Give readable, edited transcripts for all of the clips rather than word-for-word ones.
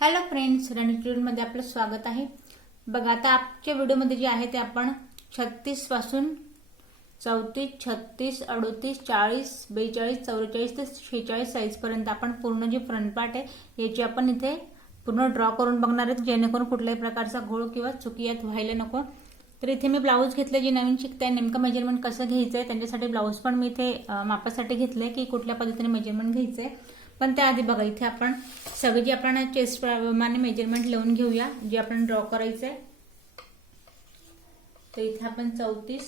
Hello friends, रणिट्यूडमध्ये आपलं स्वागत आहे। बघा, आता आजच्या व्हिडिओमध्ये जे आहे ते आपण 36 पासून 34, 36, 38, 40, 42, 44 ते 46 साइज पर्यंत आपण पूर्ण जे फ्रंट पार्ट आहे याची आपण इथे पूर्ण ड्रॉ करून बघणार आहोत, जेणेकरून कुठल्याही प्रकारचा घोळ किंवा चुकी यात व्हायला नको। तर इथे मी ब्लाऊज घेतले, जे नवीन शिकताय नेमकं मेजरमेंट कसं घ्यायचंय त्यांच्यासाठी ब्लाऊज पण मी इथे मापासाठी घेतलंय की कुठल्या पद्धतीने मेजरमेंट घ्यायचंय। पण त्याआधी बघा, इथे आपण सगळे जे आपण चेस्ट प्रमाणे मेजरमेंट लिहून घेऊया जे आपण ड्रॉ करायचंय। तर इथे आपण 34,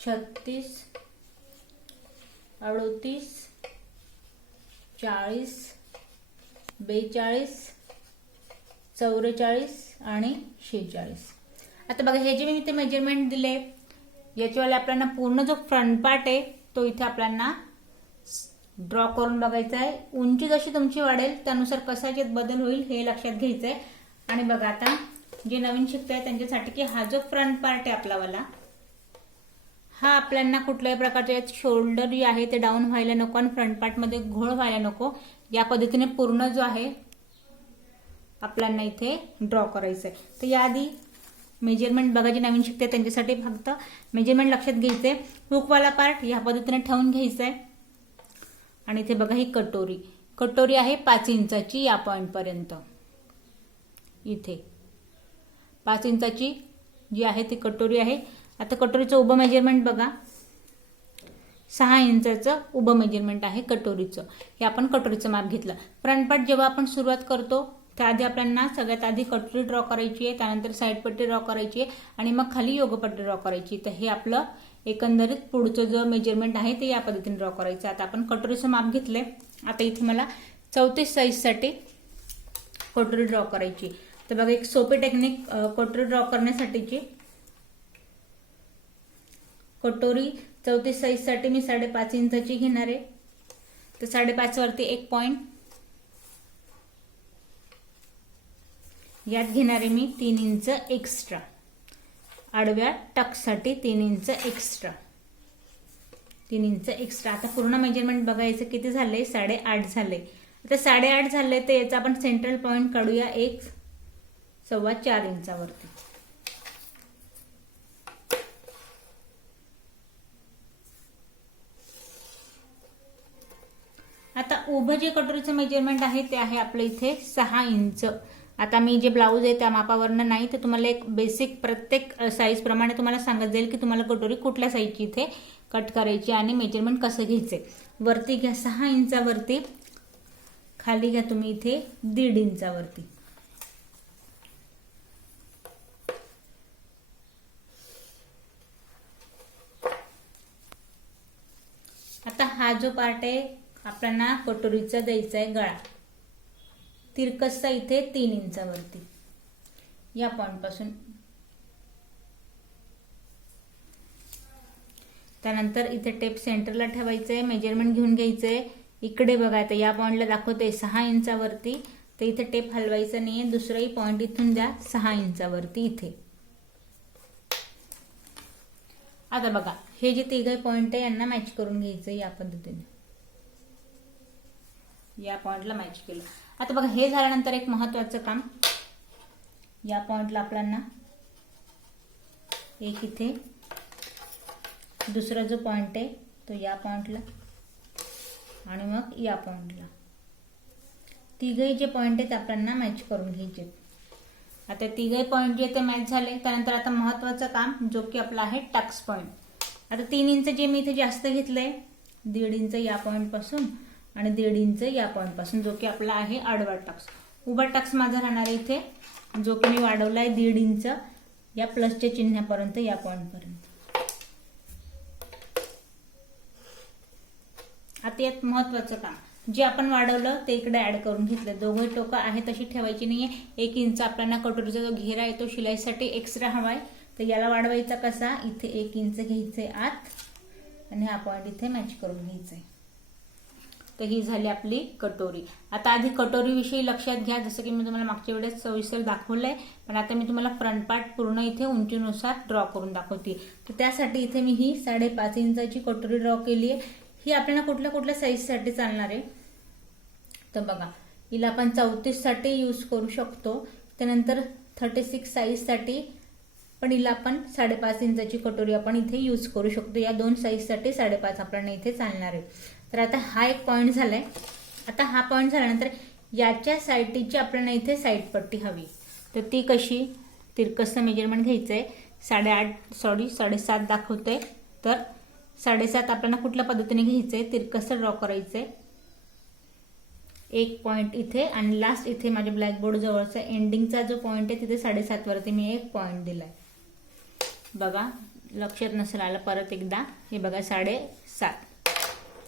36, 38, 40, 42, 44 आणि 46। आता बघा, हे जे मी इथे मेजरमेंट दिले याच्यावाले आपल्याला पूर्ण जो फ्रंट पार्ट आहे तो इथे आपल्याला ड्रॉ करून बघायचा आहे। उंची जशी तुमची वाढेल त्यानुसार कसा याच्यात बदल होईल हे लक्षात घ्यायचं आहे। आणि बघा, आता जे नवीन शिकताय त्यांच्यासाठी की हा जो फ्रंट पार्ट आहे आपलावाला, हा आपल्याला कुठल्याही प्रकारच्या शोल्डर जे आहे ते डाऊन व्हायला नको आणि फ्रंट पार्ट मध्ये घोळ व्हायला नको, या पद्धतीने पूर्ण जो आहे आपल्याला इथे ड्रॉ करायचं आहे। तर याआधी मेजरमेंट बघा, जे नवीन शिकते त्यांच्यासाठी फक्त मेजरमेंट लक्षात घ्यायचंय। हुकवाला पार्ट या पद्धतीने ठेवून घ्यायचा आहे। आणि इथे बघा, ही कटोरी आहे 5 इंचाची या पॉइंट पर्यंत। इथे 5 इंचाची जी आहे ती कटोरी आहे। आता कटोरीचं उभं मेजरमेंट बघा, 6 इंचाचं उभं मेजरमेंट आहे कटोरीचं। हे आपण कटोरीचं माप घेतलं। फ्रंट पार्ट जेव्हा आपण सुरुवात करतो त्याआधी आपल्याला सगळ्यात आधी कटोरी ड्रॉ करायची आहे, त्यानंतर साईड पट्टी ड्रॉ करायची आहे आणि मग खाली योगपट्टी ड्रॉ करायची। तर हे आपलं एकंदरीत पुढचं जो मेजरमेंट आहे ते या पद्धतीने ड्रॉ करायचं। आता आपण कटोरीचं माप घेतलंय। आता इथे मला 34 साइज साठी कटोरी ड्रॉ करायची। तर बघा, एक सोपी टेक्निक कटोरी ड्रॉ करण्यासाठीची। कटोरी 34 साइज साठी मी 5.5 इंचाची घेणार आहे। तर 5.5 वरती एक पॉइंट, यात घेणार आहे मी 3 इंच एक्स्ट्रा, आडव्या टक्ससाठी 3 इंच एक्स्ट्रा, 3 इंच एक्स्ट्रा। आता पूर्ण मेजरमेंट बघायचं किती झालंय, 8.5 झालंय। आता 8.5 झालंय तर याचा आपण सेंट्रल पॉइंट काढूया 1.25 इंचावरती। आता उभं जे कटोरीचं मेजरमेंट आहे ते आहे आपलं इथे 6 इंच। आता मी जे ब्लाऊज आहे त्या मापावरनं नाही, तर तुम्हाला एक बेसिक प्रत्येक साईज प्रमाणे तुम्हाला सांगत जाईल की तुम्हाला कटोरी कुठल्या साईजची इथे कट करायची आणि मेजरमेंट कसं घ्यायचंय। वरती घ्या 6 इंचावरती, खाली घ्या तुम्ही इथे 1.5 इंचावरती। आता हा जो पार्ट आहे आपल्याला कटोरीचा द्यायचा आहे गळा, तिरकसचा इथे 3 इंचावरती या पॉइंट पासून। त्यानंतर इथे टेप सेंटरला ठेवायचंय, मेजरमेंट घेऊन घ्यायचंय। इकडे बघा, आता या पॉइंटला दाखवते 6 इंचावरती, तर इथे टेप हलवायचा नाहीये, दुसराही पॉइंट इथून द्या 6 इंचावरती इथे। आता बघा, हे जे तिघे पॉइंट आहे यांना मॅच करून घ्यायचंय या पद्धतीने, या पॉइंटला मॅच केलं। आता बघा, हे झाल्यानंतर एक महत्वाचं काम, या पॉइंटला आपल्याला एक इथे, दुसरा जो पॉइंट आहे तो या पॉइंटला आणि मग या पॉइंटला, तिघही जे पॉइंट आहेत आपल्याला मॅच करून घ्यायचे। आता तिघही पॉइंट जे ते मॅच झाले, त्यानंतर आता महत्वाचं काम जो की आपला आहे टक्स पॉइंट। आता 3 इंच जे मी इथे जास्त घेतलंय, 1.5 इंच या पॉइंट पासून आणि 1.5 इंच या पॉइंट पासून, जो की आपला आहे आडवा टक्स। उभा टक्स माझा राहणार आहे इथे, जो की मी वाढवलाय 1.5 इंच या प्लसच्या चिन्हापर्यंत, या पॉइंट पर्यंत। आता यात महत्वाचं काम, जे आपण वाढवलं ते इकडे ऍड करून घेतलं। दोघे टोकं आहे तशी ठेवायची नाहीये। 1 इंच आपल्याला कटोरीचा जो घेरा आहे तो शिलाईसाठी एक्स्ट्रा हवाय, तर याला वाढवायचा कसा, इथे 1 इंच घ्यायचंय आत आणि हा पॉइंट इथे मॅच करून घ्यायचंय। तर ही झाली आपली कटोरी। आता आधी कटोरी विषयी लक्षात घ्या, जसं की मी तुम्हाला मागच्या वेळेस सविस्तर दाखवलंय, पण आता मी तुम्हाला फ्रंट पार्ट पूर्ण इथे उंचीनुसार ड्रॉ करून दाखवते। तर त्यासाठी इथे मी ही 5.5 इंचाची कटोरी ड्रॉ केली आहे। ही आपल्याला कुठल्या कुठल्या साईज साठी चालणार आहे, तर बघा हिला आपण 34 साठी यूज करू शकतो. त्यानंतर 36 साईज साठी पण हिला आपण 5.5 इंचाची कटोरी आपण इथे यूज करू शकतो. या दोन साईज साठी 5.5 आपल्याला इथे चालणार आहे. तर आता हा एक पॉइंट झालाय. आता हा पॉइंट झाल्यानंतर याच्या साईडची आपल्याला इथे साईड पट्टी हवी. तर ती कशी, तिरकसचं मेजरमेंट घ्यायचंय. 7.5 दाखवतंय. तर 7.5 आपल्याला कुठल्या पद्धतीने घ्यायचंय, तिरकसं ड्रॉ करायचंय. एक पॉइंट इथे आणि लास्ट इथे माझ्या ब्लॅकबोर्ड जवळचा एंडिंगचा जो पॉइंट आहे तिथे 7.5 वरती मी एक पॉइंट दिलाय. बघा, लक्षात नसेल आलं, परत एकदा हे बघा 7.5.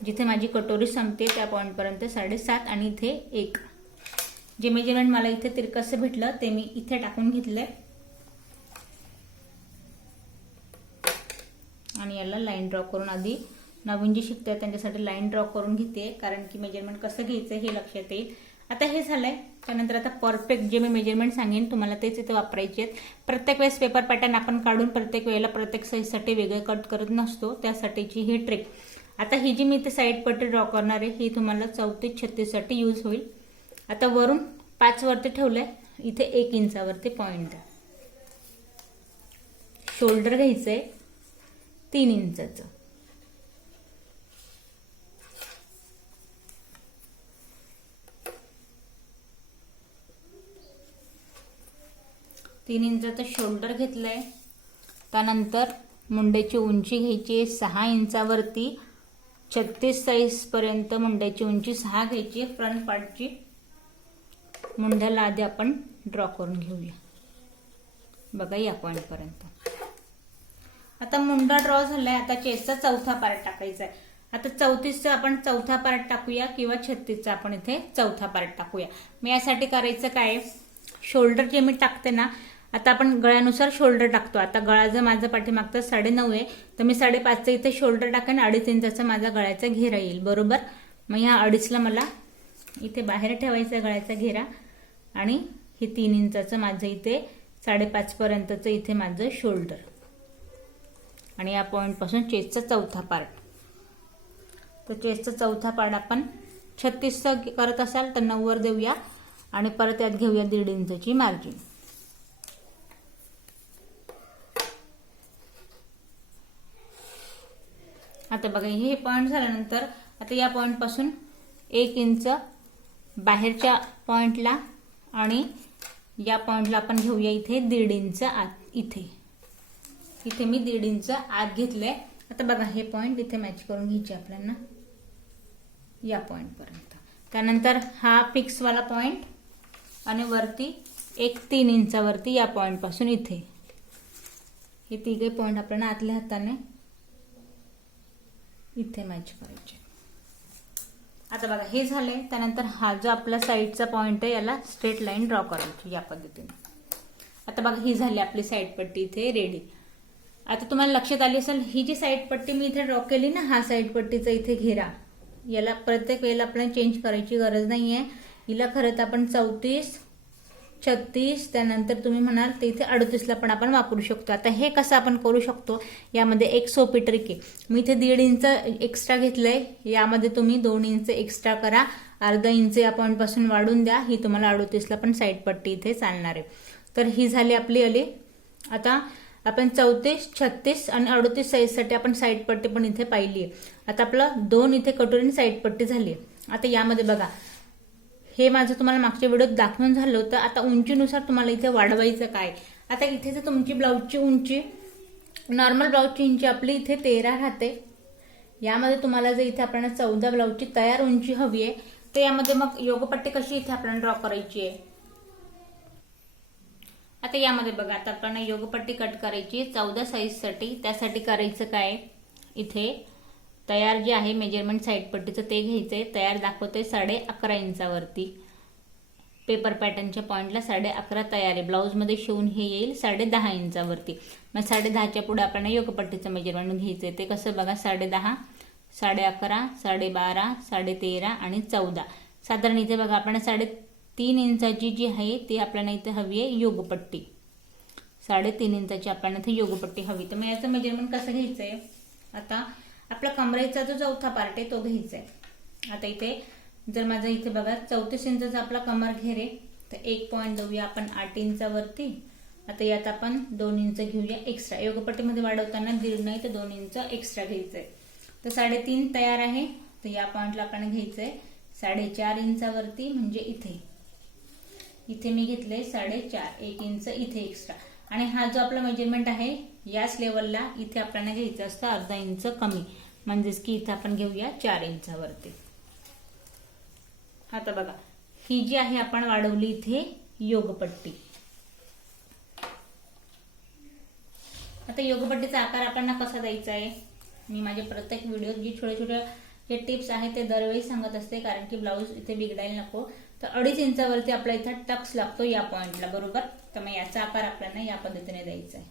जिथे माझी कटोरी संपते त्या पॉइंट पर्यंत 7.5 आणि इथे 1. जे मेजरमेंट मला इथे तिरकसं भेटलं ते मी इथे टाकून घेतलंय आणि याला लाईन ड्रॉ करून, आधी नवीन जे शिकताय त्यांच्यासाठी लाईन ड्रॉ करून घेते, कारण की मेजरमेंट कसं घ्यायचं हे लक्षात येईल. आता हे झालंय. त्यानंतर आता परफेक्ट जे मी मेजरमेंट सांगेन तुम्हाला तेच इथे वापरायचे आहेत. प्रत्येक वेळेस पेपर पॅटर्न आपण काढून प्रत्येक वेळेला प्रत्येक साईजसाठी वेगळे कट करत नसतो, त्यासाठीची ही ट्रिक. आता ही जी मी इथे साईड पट्टी ड्रॉ करणार आहे ही तुम्हाला 34-36 साठी यूज होईल. आता वरून 5 वरती ठेवलंय, इथे 1 इंचावरती पॉइंट द्या. शोल्डर घ्यायचंय 3 इंचाचं. तीन इंचाचं शोल्डर घेतलंय. त्यानंतर मुंड्याची उंची घ्यायची 6 इंचावरती. 36 साईज पर्यंत मुंड्याची उंची 6 घ्यायची. फ्रंट पार्टची मुंड्याला आधी आपण ड्रॉ करून घेऊया. बघा या पॉइंट पर्यंत. आता मुंडा ड्रॉ झालाय. आता चेस्टचा चौथा पार्ट टाकायचा आहे. आता 34चा आपण चौथा पार्ट टाकूया किंवा 36चा आपण इथे चौथा पार्ट टाकूया. मी यासाठी करायचं काय, शोल्डर जे मी टाकते ना, आता आपण गळ्यानुसार शोल्डर टाकतो. आता गळा जर माझा पाठीमागचा 9.5 आहे तर मी 5.5चा इथे शोल्डर टाकेन. 2.5 इंचाचा माझा गळ्याचा घेरा येईल, बरोबर. मग ह्या 2.5ला मला इथे बाहेर ठेवायचा गळ्याचा घेरा आणि हे 3 इंचाचं माझं इथे 5.5 पर्यंतचं इथे माझं शोल्डर आणि या पॉइंट पासून चेस्टचा चौथा पार्ट. तर चेस्टचा चौथा पार्ट आपण 36चा करत असाल तर 9 वर देऊया आणि परत यात घेऊया 1.5 इंचाची मार्जिन. आता बघा हे पॉइंट झाल्यानंतर आता या पॉइंट पासून 1 इंच बाहेरच्या पॉइंटला आणि या पॉइंटला आपण घेऊया इथे 1.5 इंच आत. इथे मी 1.5 इंच आत घेतलंय. आता बघा हे पॉइंट इथे मॅच करून घ्यायचे आपल्याला या पॉइंट पर्यंत. त्यानंतर हा फिक्स वाला पॉइंट आणि वरती एक 3 इंचावरती या पॉइंट पासून इथे हे तिघे पॉइंट आपल्याला आतल्या हाताने इथे मॅच करायचे. आता बघा हे झाले. त्यानंतर हा जो आपला साईडचा पॉइंट आहे याला स्ट्रेट लाईन ड्रॉ करायची या पद्धतीने. आता बघा ही झाली आपली साईड पट्टी इथे रेडी. आता तुम्हाला लक्षात आली असेल ही जी साईड पट्टी मी इथे ड्रॉ केली ना, हा साईड पट्टीचा इथे घेरा, याला प्रत्येक वेळेला आपल्याला चेंज करायची गरज नाहीये. हिला खरं तर आपण 34, 36 त्यानंतर तुम्ही म्हणाल तर इथे 38ला पण आपण वापरू शकतो. आता हे कसं आपण करू शकतो, यामध्ये एक सोपी ट्रिक आहे. मी इथे 1.5 इंच एक्स्ट्रा घेतलंय, यामध्ये तुम्ही 2 इंच एक्स्ट्रा करा, अर्धा इंच या पॉइंट पासून वाढून द्या. ही तुम्हाला 38ला पण साईड पट्टी इथे चालणार आहे. तर ही झाली आपली आली. आता आपण 34, 36 आणि 38 साईजसाठी आपण साईड पट्टी पण इथे पाहिली आहे. आता आपलं 2 इथे कटोरी साईड पट्टी झाली आहे. आता यामध्ये बघा हे माझं तुम्हाला मागच्या व्हिडिओत दाखवून झालं होतं. आता उंचीनुसार तुम्हाला इथे वाढवायचं काय. आता इथे जर तुमची ब्लाऊजची उंची, नॉर्मल ब्लाऊजची उंची आपली इथे 13 राहते. यामध्ये तुम्हाला जर इथे आपल्याला 14 ब्लाऊजची तयार उंची हवी आहे तर यामध्ये मग योगपट्टी कशी इथे आपल्याला ड्रॉ करायची आहे. आता यामध्ये बघा आता आपल्याला योगपट्टी कट करायची 14 साईजसाठी. त्यासाठी करायचं काय, इथे तयार जे आहे मेजरमेंट साईड पट्टीचं ते घ्यायचंय. तयार दाखवतोय 11.5 इंचावरती. पेपर पॅटर्नच्या पॉइंटला 11.5 तयार आहे. ब्लाऊजमध्ये शिवून हे येईल 10.5 इंचावरती. मग 10.5च्या पुढे आपल्याला योगपट्टीचं मेजरमेंट घ्यायचंय. ते कसं बघा 10.5, 11.5, 12.5, 13.5 आणि 14. साधारण इथे बघा आपल्याला 3.5 इंचाची जी आहे ती आपल्याला इथे हवी आहे योगपट्टी. 3.5 इंचाची आपल्याला इथे योगपट्टी हवी. तर मग याचं मेजरमेंट कसं घ्यायचंय, आता आपला कमरेचा जो चौथा पार्ट आहे तो घ्यायचा आहे. आता इथे जर माझा इथे बघा 34 इंचाचा आपला कमर घेर आहे, तर 1 पॉईंट देऊया आपण 8 इंचावरती. आता यात आपण 2 इंच घेऊया एक्स्ट्रा. योगपट्टीमध्ये वाढवताना 1.5 नाही तर 2 इंच एक्स्ट्रा घ्यायचंय. तर 3.5 तयार आहे. तर या पॉइंटला आपण घ्यायचंय 4.5 इंचावरती, म्हणजे इथे मी घेतले 4.5, 1 इंच इथे एक्स्ट्रा. आणि हा जो आपला मेजरमेंट आहे याच लेवलला इथे आपल्याला घ्यायचं असतं अर्धा इंच कमी, म्हणजेच की इथे आपण घेऊया 4 इंचावरती. आता बघा ही जी आहे आपण वाढवली इथे योगपट्टी. आता योगपट्टीचा आकार आपल्याला कसा द्यायचा आहे, मी माझ्या प्रत्येक व्हिडिओत जी छोटे जे टिप्स आहेत ते दरवेळी सांगत असते, कारण की ब्लाऊज इथे बिघडायला नको. तर 2.5 इंचावरती आपला इथे टक्स लागतो या पॉइंटला, बरोबर. तर मग याचा आकार आपल्याला या पद्धतीने द्यायचा आहे,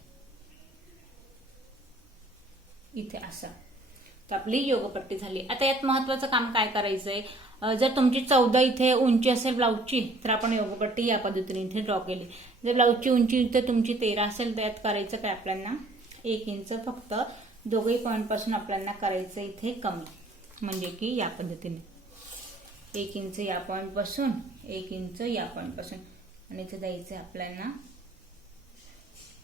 इथे असा. तर आपली योगपट्टी झाली. आता यात महत्वाचं काम काय करायचंय, जर तुमची 14 इथे उंची असेल ब्लाऊजची, तर आपण योगपट्टी या पद्धतीने इथे ड्रॉ केली. जर ब्लाऊजची उंची इथे तुमची 13 असेल, तर यात करायचं काय आपल्याला 1 इंच फक्त दोघही पॉइंट पासून आपल्याला करायचं इथे कमी, म्हणजे की या पद्धतीने 1 इंच या पॉइंट पासून, 1 इंच या पॉइंट पासून, आणि इथे द्यायचं आपल्याला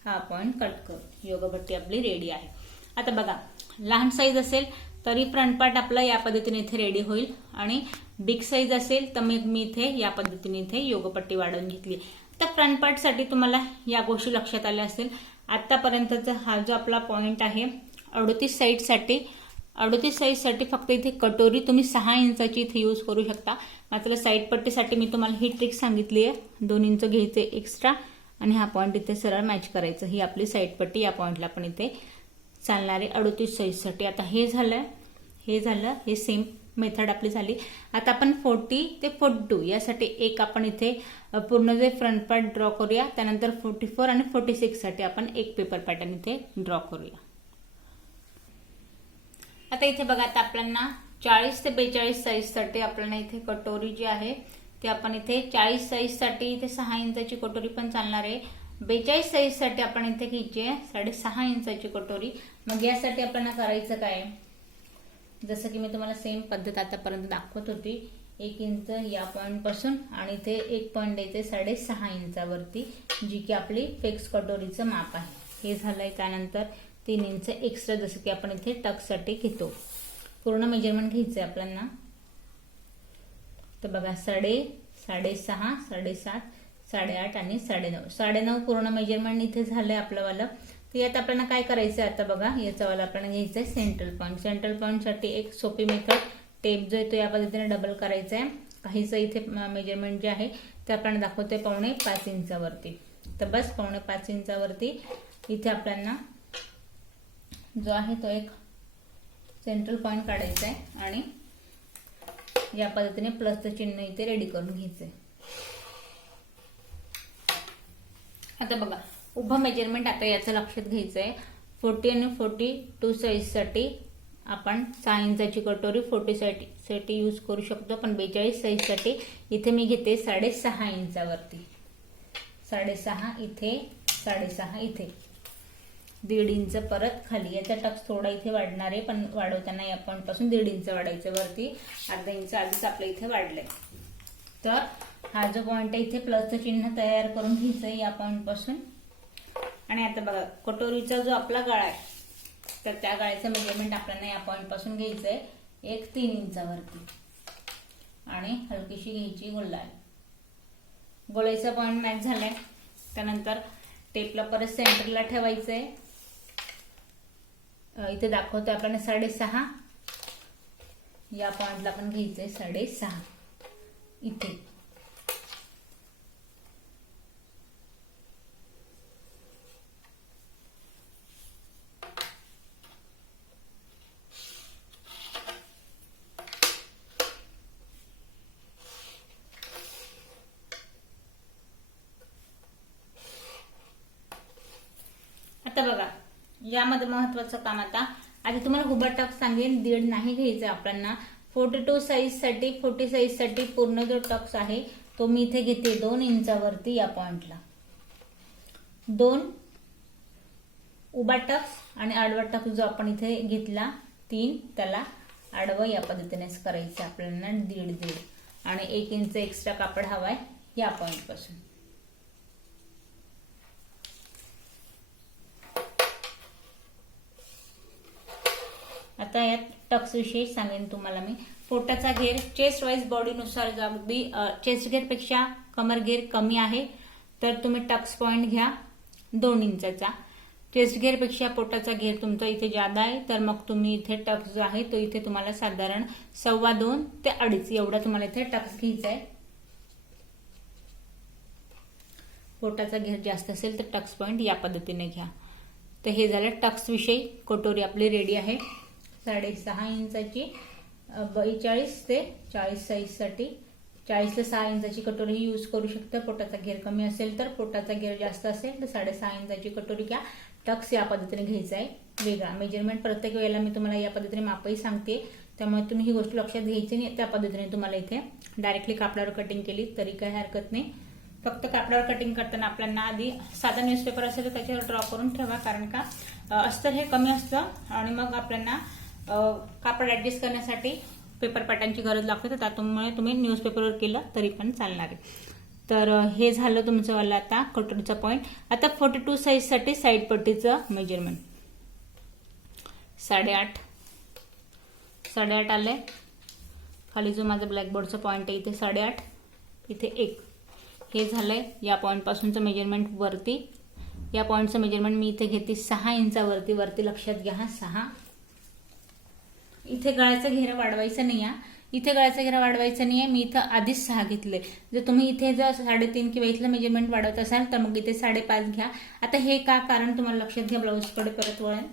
हा पॉइंट कट करून. योगपट्टी आपली रेडी आहे. आता बघा लहान साईज असेल तरी फ्रंट पार्ट आपला या पद्धतीने इथे रेडी होईल, आणि बिग साईज असेल तर मी इथे या पद्धतीने इथे योगपट्टी वाढवून घेतली. तर फ्रंट पार्ट साठी तुम्हाला या गोष्टी लक्षात आल्या असेल. आतापर्यंतचा हा जो आपला पॉइंट आहे 38 साईज साठी फक्त इथे कटोरी तुम्ही 6 इंचाची इथे यूज करू शकता. मात्र साईड पट्टीसाठी मी तुम्हाला ही ट्रिक सांगितली आहे. 2 इंच घ्यायचे एक्स्ट्रा आणि हा पॉइंट इथे सरळ मॅच करायचं. ही आपली साईड पट्टी या पॉइंटला पण इथे चालणारे 38 साईज साठी. आता हे झालं, हे सेम मेथड आपली झाली. आता आपण 40 ते 42 यासाठी एक आपण इथे पूर्ण जे फ्रंट पार्ट ड्रॉ करूया. त्यानंतर 44 आणि 46 साठी आपण एक पेपर पॅटर्न इथे ड्रॉ करूया. आता इथे बघा, आता आपल्याला 40 ते 42 साईज साठी आपल्याला इथे कटोरी जी आहे ते आपण इथे 40 साईज साठी इथे 6 इंचाची कटोरी पण चालणार आहे. 42 साईज साठी आपण इथे घ्यायची आहे 6.5 इंचाची कटोरी. मग यासाठी आपल्याला करायचं काय, जसं की मी तुम्हाला सेम पद्धत आतापर्यंत दाखवत होती. 1 इंच या पॉइंट पासून आणि इथे एक पॉइंट द्यायचे 6.5 इंचावरती, जी की आपली फिक्स कटोरीचं माप आहे. हे झालंय. त्यानंतर 3 इंच एक्स्ट्रा, जसं की आपण इथे टक्स साठी घेतो. पूर्ण मेजरमेंट घ्यायचंय आपल्याला. तर बघा 6.5, 7.5, 8.5 आणि 9.5 पूर्ण मेजरमेंट इथे झालंय आपलं वाला. तर यात आपल्याला काय करायचंय, आता बघा याचा वाला आपल्याला घ्यायचंय सेंट्रल पॉइंट. सेंट्रल पॉइंट साठी एक सोपी मेथड, टेप जो आहे तो या पद्धतीने डबल करायचा आहे. काहीचं इथे मेजरमेंट जे आहे ते आपल्याला दाखवतोय 4.5 इंचावरती. तर बस 4.5 इंचावरती इथे आपल्याला जो आहे तो एक सेंट्रल पॉइंट काढायचा आहे आणि या पद्धतीने प्लसचं चिन्ह इथे रेडी करून घ्यायचंय. आता बघा उभं मेजरमेंट आता याचं लक्षात घ्यायचंय. 40 आणि 42 साईज साठी आपण 6 इंचाची कटोरी 40 साठी यूज करू शकतो, पण 42 साईज साठी इथे मी घेते 6.5 इंचावरती. 6.5 इथे, 6.5 इथे, 1.5 इंच परत खाली. याचा टक्स थोडा इथे वाढणार आहे, पण वाढवताना या पॉइंट पासून 1.5 इंच वाढायचं. वरती अर्धा इंच आधीच आपल्या इथे वाढलंय. तर हा जो पॉइंट आहे इथे प्लसचं चिन्ह तयार करून घ्यायचंय या पॉइंट पासून. आणि आता बघा कटोरीचा जो आपला गळा आहे, तर त्या गळ्याचं मेजरमेंट आपल्याला या पॉइंट पासून घ्यायचंय एक 3 इंचावरती आणि हलकीशी घ्यायची गोलाई. गोळाईचा पॉइंट मॅच झालाय. त्यानंतर टेपला परत सेंटरला ठेवायचंय. इथे दाखवतोय आपल्याला 6.5, या पॉइंटला पण घ्यायचंय 6.5 इथे. आता बघा यामध्ये महत्वाचं काम, आता आधी तुम्हाला उभा टक्स सांगेन, 1.5 नाही घ्यायचा आपल्याला. 42 साईज साठी, 40 साईज साठी पूर्ण जो टक्स आहे तो मी इथे घेते 2 इंचावरती या पॉइंटला. 2 उभा टक्स आणि आडवा टक्स जो आपण इथे घेतला 3, त्याला आडवं या पद्धतीनेच करायचं आपल्याला 1.5 आणि 1 इंच एक्स्ट्रा कापड हवाय या पॉइंट पासून. आता यात टक्स विषयी सांगेन तुम्हाला मी. पोटाचा घेर चेस्ट वाईज बॉडीनुसार अगदी चेस्ट घेर पेक्षा कमर घेर कमी आहे तर तुम्ही टक्स पॉइंट घ्या 2 इंचाचा. चेस्ट घेर पेक्षा पोटाचा घेर तुमचा इथे जादा आहे तर मग तुम्ही इथे टक्स जो आहे तो इथे तुम्हाला साधारण 2.25 ते 2.5 एवढा तुम्हाला इथे टक्स घ्यायचा आहे. पोटाचा घेर जास्त असेल तर टक्स पॉइंट या पद्धतीने घ्या. तर हे झालं टक्स विषयी. कटोरी आपली रेडी आहे. 6.5 इंचाची 42 ते 40 साईज साठी 40 ते 6 इंचाची कटोरी ही यूज करू शकता. पोटाचा घेर कमी असेल तर, पोटाचा घेर जास्त असेल तर 6.5 इंचाची कटोरी घ्या. टक्स या पद्धतीने घ्यायचा आहे वेगळा. मेजरमेंट प्रत्येक वेळेला मी तुम्हाला या पद्धतीने मापही सांगते त्यामुळे तुम्ही ही गोष्ट लक्षात घ्यायची नाही. त्या पद्धतीने तुम्हाला इथे डायरेक्टली कापडावर कटिंग केली तरी काही हरकत नाही. फक्त कापडावर कटिंग करताना आपल्याला आधी साधा न्यूजपेपर असेल तर त्याच्यावर ड्रॉ करून ठेवा, कारण का अस्तर हे कमी असतं आणि मग आपल्याला कापड ऍडजस्ट करण्यासाठी पेपर पॅटर्नची गरज लागते. तर त्यामुळे तुम्ही न्यूजपेपरवर केलं तरी पण चालणार आहे. तर हे झालं तुमचं वाला आता कटोरीचा पॉइंट. आता 42 साईज साठी साईड पट्टीचं मेजरमेंट 8.5 आलंय. खाली जो माझा ब्लॅकबोर्डचा पॉइंट आहे इथे 8.5, इथे 1 हे झालंय. या पॉइंट पासूनचं मेजरमेंट वरती. या पॉइंटचं मेजरमेंट मी इथे घेते 6 इंचावरती. वरती लक्षात घ्या 6. इथे गळ्याचा घेरा वाढवायचा नाही आहे. इथे गळ्याचा घेरा वाढवायचा नाहीये. मी इथं आधीच 6 घेतले. जर तुम्ही इथे जर 3.5 किंवा इथलं मेजरमेंट वाढवत असाल तर मग इथे 5.5 घ्या. आता हे का, कारण तुम्हाला लक्षात घ्या ब्लाऊजकडे परत वळेल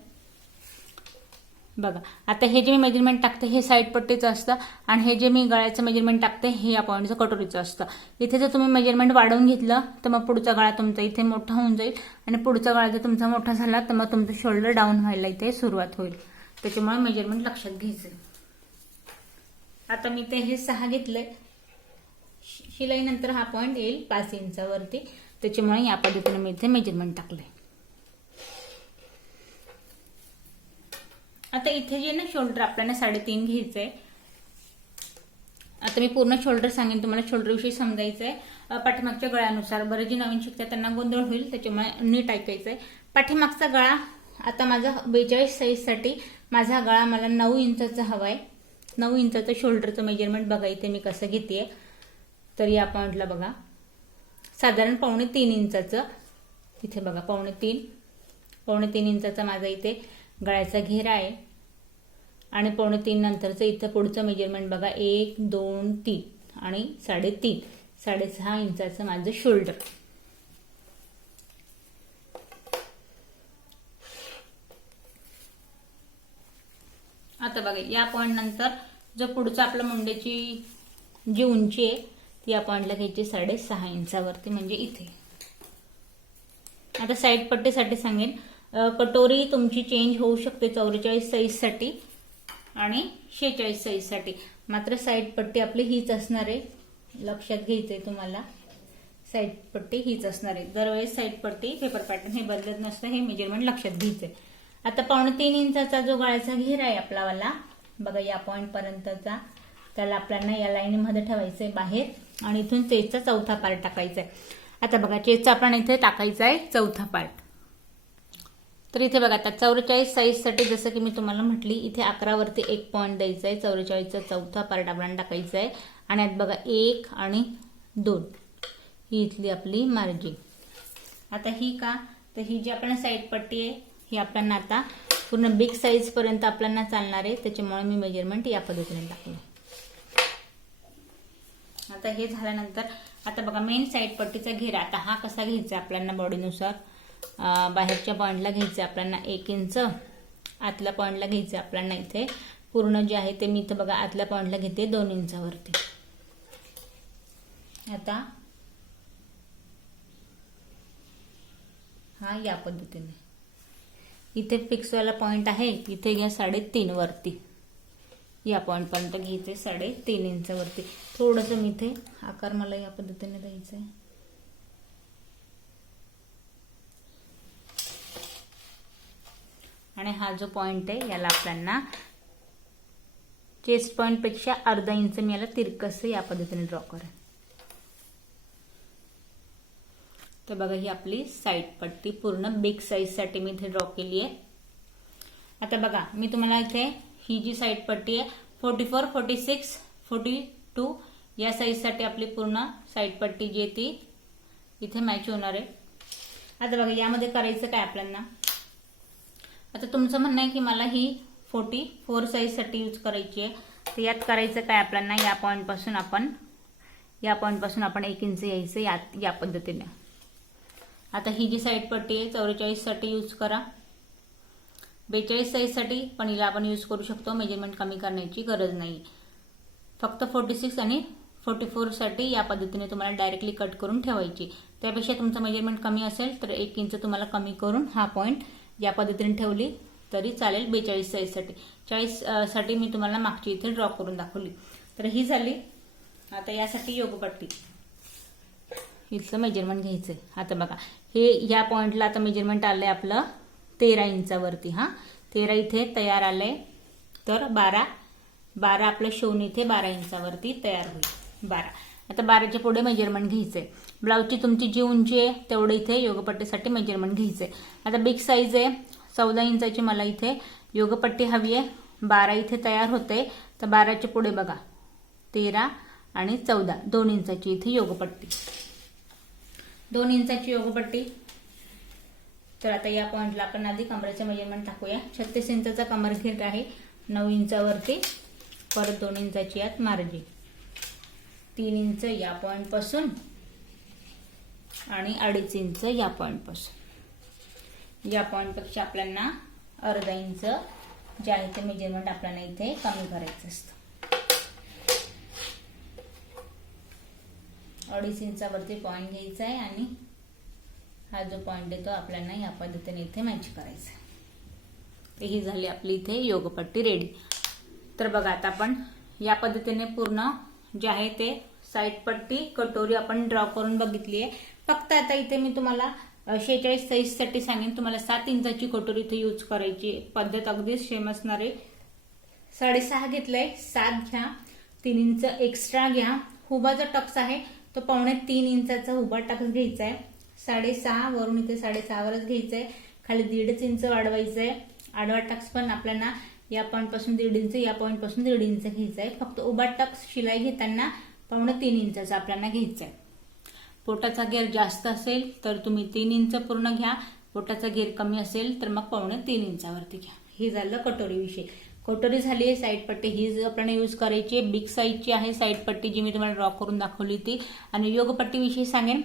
बघा. आता हे जे मी मेजरमेंट टाकते हे साईड पट्टीचं असतं आणि हे जे मी गळ्याचं मेजरमेंट टाकते हे या पॉईंटचं कटोरीचं असतं. इथे जर तुम्ही मेजरमेंट वाढवून घेतलं तर मग पुढचा गळा तुमचा इथे मोठा होऊन जाईल आणि पुढचा गळा जर तुमचा मोठा झाला तर मग तुमचं शोल्डर डाऊन व्हायला इथे सुरुवात होईल. त्याच्यामुळे मेजरमेंट लक्षात घ्यायचं. आता मी ते हे 6 घेतलंय. शिलाईनंतर हा पॉइंट येईल 5 इंचावरती. त्याच्यामुळे या पद्धतीने मी इथे मेजरमेंट टाकलंय. आता इथे जे ना शोल्डर आपल्याला 3.5 घ्यायचंय. आता मी पूर्ण शोल्डर सांगेन तुम्हाला. शोल्डर विषयी समजायचंय पाठीमागच्या गळ्यानुसार. बरं जे नवीन शिकतात त्यांना गोंधळ होईल त्याच्यामुळे नीट ऐकायचंय. पाठीमागचा गळा आता माझा 42 साईज साठी माझा गळा मला 9 इंचाचा हवाय. 9 इंचाचं शोल्डरचं मेजरमेंट बघा इथे मी कसं घेतेय. तर या पॉइंटला बघा साधारण 2.25 इंचाचं इथे बघा 2.25 इंचाचा माझा इथे गळ्याचा घेरा आहे आणि 2.25 नंतरचं इथं पुढचं मेजरमेंट बघा 1, 2, 3 आणि 3.5 6.5 इंचाचं माझं शोल्डर. आता बघा या पॉइंट नंतर जो पुढचा आपल्या मुंड्याची जी उंची आहे ती या पॉइंटला घ्यायची 6.5 इंचावरती म्हणजे इथे. आता साईड पट्टीसाठी सांगेन. कटोरी तुमची चेंज होऊ शकते 44 साईज साठी आणि 46 साईज साठी. मात्र साईड पट्टी आपली हीच असणार आहे. लक्षात घ्यायचंय तुम्हाला. साईड पट्टी हीच असणार आहे. दरवेळेस साईड पट्टी पेपर पॅटर्न हे बदलत नसतं. हे मेजरमेंट लक्षात घ्यायचंय. आता 2.25 इंचाचा जो गळ्याचा घेरा आहे आपलावाला बघा या पॉइंट पर्यंतचा, त्याला आपल्याला या लाईनीमध्ये ठेवायचंय बाहेर आणि इथून चेसचा चौथा पार्ट टाकायचा आहे. आता बघा चेसचा आपण इथे टाकायचा आहे चौथा पार्ट. तर इथे बघा आता 44 साईज साठी जसं की मी तुम्हाला म्हटली इथे 11 वरती 1 पॉइंट द्यायचा आहे. 44चा चौथा पार्ट आपल्याला टाकायचा आहे आणि यात बघा 1 आणि 2 ही इथली आपली मार्जिन. आता ही का, तर ही जी आपल्याला साईड पट्टी आहे ही आपल्याला आता पूर्ण बिग साईज पर्यंत आपल्याला चालणार आहे. त्याच्यामुळे मी मेजरमेंट या पद्धतीने टाकले. आता हे झाल्यानंतर आता बघा मेन साईड पट्टीचा घेरा. आता हा कसा घ्यायचा आपल्याला बॉडीनुसार. बाहेरच्या पॉइंटला घ्यायचं आपल्याला 1 इंच. आतल्या पॉइंटला घ्यायचं आपल्याला इथे पूर्ण जे आहे ते मी इथं बघा आतल्या पॉइंटला घेते 2 इंचावरती. आता हा या पद्धतीने इथे फिक्सवाला पॉइंट आहे इथे घ्या 3.5 वरती. या पॉइंट पर्यंत घ्यायचे 3.5 इंचावरती. थोडंसं मी इथे आकार मला या पद्धतीने द्यायचा आहे. आणि हा जो पॉइंट आहे याला आपल्याला चेस्ट पॉइंट पेक्षा अर्धा इंच मी याला तिरकस या पद्धतीने ड्रॉ करेन. तर बघा ही आपली साईड पट्टी पूर्ण बिग साईज साठी मी इथे ड्रॉ केली आहे. आता बघा मी तुम्हाला इथे ही जी साईड पट्टी आहे 44, 46, 42 या साईज साठी आपली पूर्ण साईड पट्टी जी आहे ती इथे मॅच होणार आहे. आता बघा यामध्ये करायचं काय आपल्याला. आता तुमचं म्हणणं आहे की मला ही 44 साईज साठी यूज करायची आहे. तर यात करायचं काय आपल्याला, या पॉइंट पासून आपण 1 इंच यायचं या पद्धतीने. आता ही जी साईड पट्टी आहे 44 साठी यूज करा. 42 साईज साठी पण हिला आपण यूज करू शकतो. मेजरमेंट कमी करण्याची गरज नाही. फक्त 46 आणि 44 साठी या पद्धतीने तुम्हाला डायरेक्टली कट करून ठेवायची. त्यापेक्षा तुमचं मेजरमेंट कमी असेल तर 1 इंच तुम्हाला कमी करून हा पॉइंट या पद्धतीने ठेवली तरी चालेल. 42 साईज साठी 40 साठी मी तुम्हाला मागची इथे ड्रॉ करून दाखवली. तर ही झाली. आता यासाठी योगपट्टी इथलं मेजरमेंट घ्यायचंय. आता बघा हे या पॉइंटला आता मेजरमेंट आलंय आपलं 13 इंचावरती. 13 इथे तयार आलंय. तर 12 आपलं शोन इथे 12 इंचावरती तयार होईल. 12. आता 12च्या पुढे मेजरमेंट घ्यायचंय. ब्लाऊजची तुमची जी उंची आहे तेवढं इथे योगपट्टीसाठी मेजरमेंट घ्यायचंय. आता बिग साईज आहे 14 इंचाची मला इथे योगपट्टी हवी आहे. 12 इथे तयार होते. तर 12च्या पुढे बघा 13 आणि 14 2 इंचाची इथे योगपट्टी. 2 इंचाची योगपट्टी. तर आता या पॉइंटला आपण आधी कमरेचं मेजरमेंट टाकूया. 36 इंचाचा कमर घेर आहे 9 इंचावरती. परत 2 इंचाची यात मार्जिन. 3 इंच या पॉइंट पासून आणि 2.5 इंच या पॉइंट पासून. या पॉइंट पेक्षा आपल्याला अर्धा इंच जे आहे ते मेजरमेंट आपल्याला इथे कमी करायचं असतं. 2.5 इंचावरती पॉइंट घ्यायचा आहे आणि हा जो पॉइंट आहे तो आपल्याला या पद्धतीने इथे मॅच करायचा आहे. ही झाली आपली इथे योगपट्टी रेडी. तर बघा आता आपण या पद्धतीने पूर्ण जे आहे ते साईड पट्टी कटोरी आपण ड्रॉ करून बघितली आहे. फक्त आता इथे मी तुम्हाला 46 साईज साठी सांगेन. तुम्हाला 7 इंचाची कटोरी इथे यूज करायची. पद्धत अगदीच सेम असणार आहे. 6.5 घेतलंय. 7 घ्या. 3 इंच एक्स्ट्रा घ्या. हुबा जो टक्स आहे तो 2.5-3 इंचाचा हुबा टक्स घ्यायचा आहे. 6.5 वरून इथे 6.5 वरच घ्यायचंय. खाली 1.5 इंच वाढवायचंय. आडवा टक्स पण आपल्याला या पॉइंट पासून 1.5 इंच या पॉइंट पासून 1.5 इंच घ्यायचंय. फक्त उभा टक्स शिलाई घेताना 2.5-3 इंचाचा आपल्याला घ्यायचा आहे. पोटाचा घेर जास्त असेल तर तुम्ही 3 इंच पूर्ण घ्या. पोटाचा घेर कमी असेल तर मग 2.5-3 इंचावरती घ्या. हे झालं कटोरी विषय. कटोरी झाली आहे. साईड पट्टी ही आपल्याला यूज करायची आहे. बिग साईजची आहे साईड पट्टी जी मी तुम्हाला ड्रॉ करून दाखवली ती. आणि योगपट्टी विषयी सांगेन.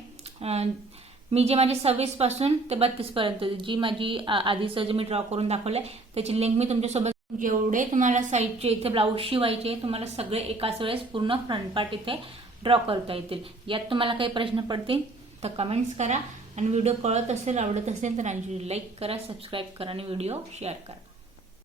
मी जे माझे 26 पासून ते 32 पर्यंत जी माझी आधीचं जे मी ड्रॉ करून दाखवलंय त्याची लिंक मी तुमच्यासोबत. जेवढे तुम्हाला साईडचे इथे ब्लाऊज शिवायचे तुम्हाला सगळे एकाच वेळेस पूर्ण फ्रंट पार्ट इथे ड्रॉ करता येतील. यात तुम्हाला काही प्रश्न पडतील तर कमेंट्स करा. आणि व्हिडिओ कळत असेल आवडत असेल तर लाईक करा, सबस्क्राईब करा आणि व्हिडिओ शेअर करा.